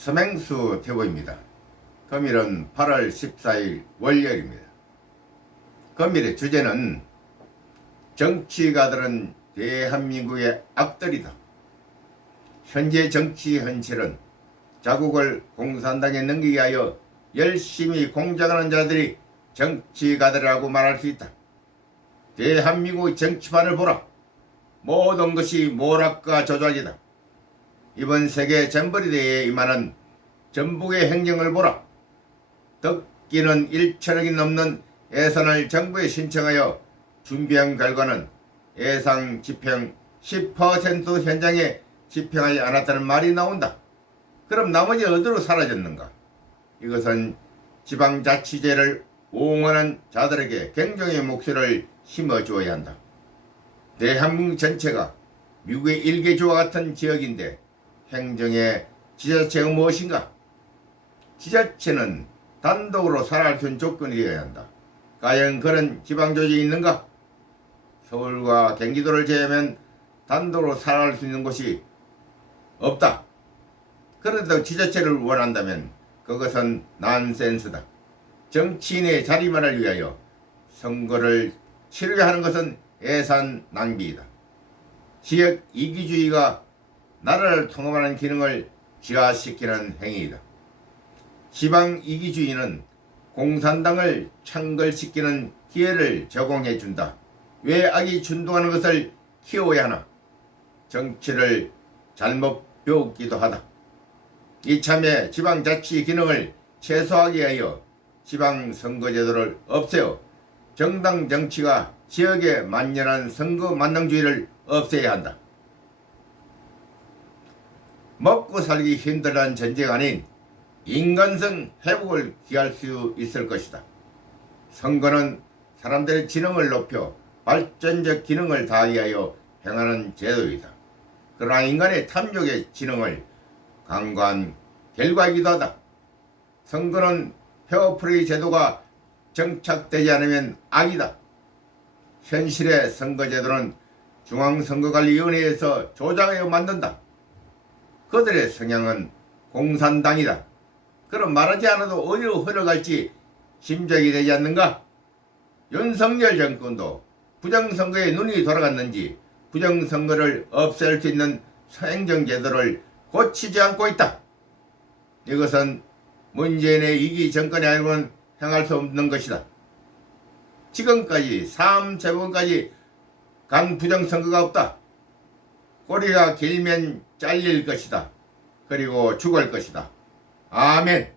서맹수 태보입니다. 금일은 8월 14일 월요일입니다. 금일의 주제는 정치가들은 대한민국의 악들이다. 현재 정치 현실은 자국을 공산당에 넘기기 위하여 열심히 공작하는 자들이 정치가들이라고 말할 수 있다. 대한민국의 정치판을 보라. 모든 것이 모락과 조작이다. 이번 세계 잼버리 대회에 임하는 전북의 행정을 보라. 덕기는 1천억이 넘는 예산을 정부에 신청하여 준비한 결과는 예상 집행 10% 현장에 집행하지 않았다는 말이 나온다. 그럼 나머지 어디로 사라졌는가? 이것은 지방자치제를 옹호하는 자들에게 경종의 목소리를 심어주어야 한다. 대한민국 전체가 미국의 일개주와 같은 지역인데 행정의 지자체가 무엇인가? 지자체는 단독으로 살아갈 수 있는 조건이 되어야 한다. 과연 그런 지방조직이 있는가? 서울과 경기도를 제외하면 단독으로 살아갈 수 있는 곳이 없다. 그래도 지자체를 원한다면 그것은 난센스다. 정치인의 자리만을 위하여 선거를 치르게 하는 것은 예산 낭비이다. 지역 이기주의가 나라를 통합하는 기능을 지화시키는 행위이다. 지방 이기주의는 공산당을 창걸시키는 기회를 제공해 준다. 왜 악이 준동하는 것을 키워야 하나? 정치를 잘못 배웠기도 하다. 이참에 지방자치 기능을 최소화하기 위하여 지방선거제도를 없애어 정당 정치가 지역에 만연한 선거 만능주의를 없애야 한다. 먹고 살기 힘들다는 전제가 아닌 인간성 회복을 기할 수 있을 것이다. 선거는 사람들의 지능을 높여 발전적 기능을 다하여 행하는 제도이다. 그러나 인간의 탐욕의 지능을 강구한 결과이기도 하다. 선거는 페어플레이 제도가 정착되지 않으면 악이다. 현실의 선거제도는 중앙선거관리위원회에서 조작하여 만든다. 그들의 성향은 공산당이다. 그럼 말하지 않아도 어디로 흘러갈지 짐작이 되지 않는가? 윤석열 정권도 부정선거에 눈이 돌아갔는지 부정선거를 없앨 수 있는 행정제도를 고치지 않고 있다. 이것은 문재인의 이기 정권이 아니고는 행할 수 없는 것이다. 지금까지 3, 세번까지 간 부정선거가 없다. 꼬리가 길면 잘릴 것이다. 그리고 죽을 것이다. 아멘.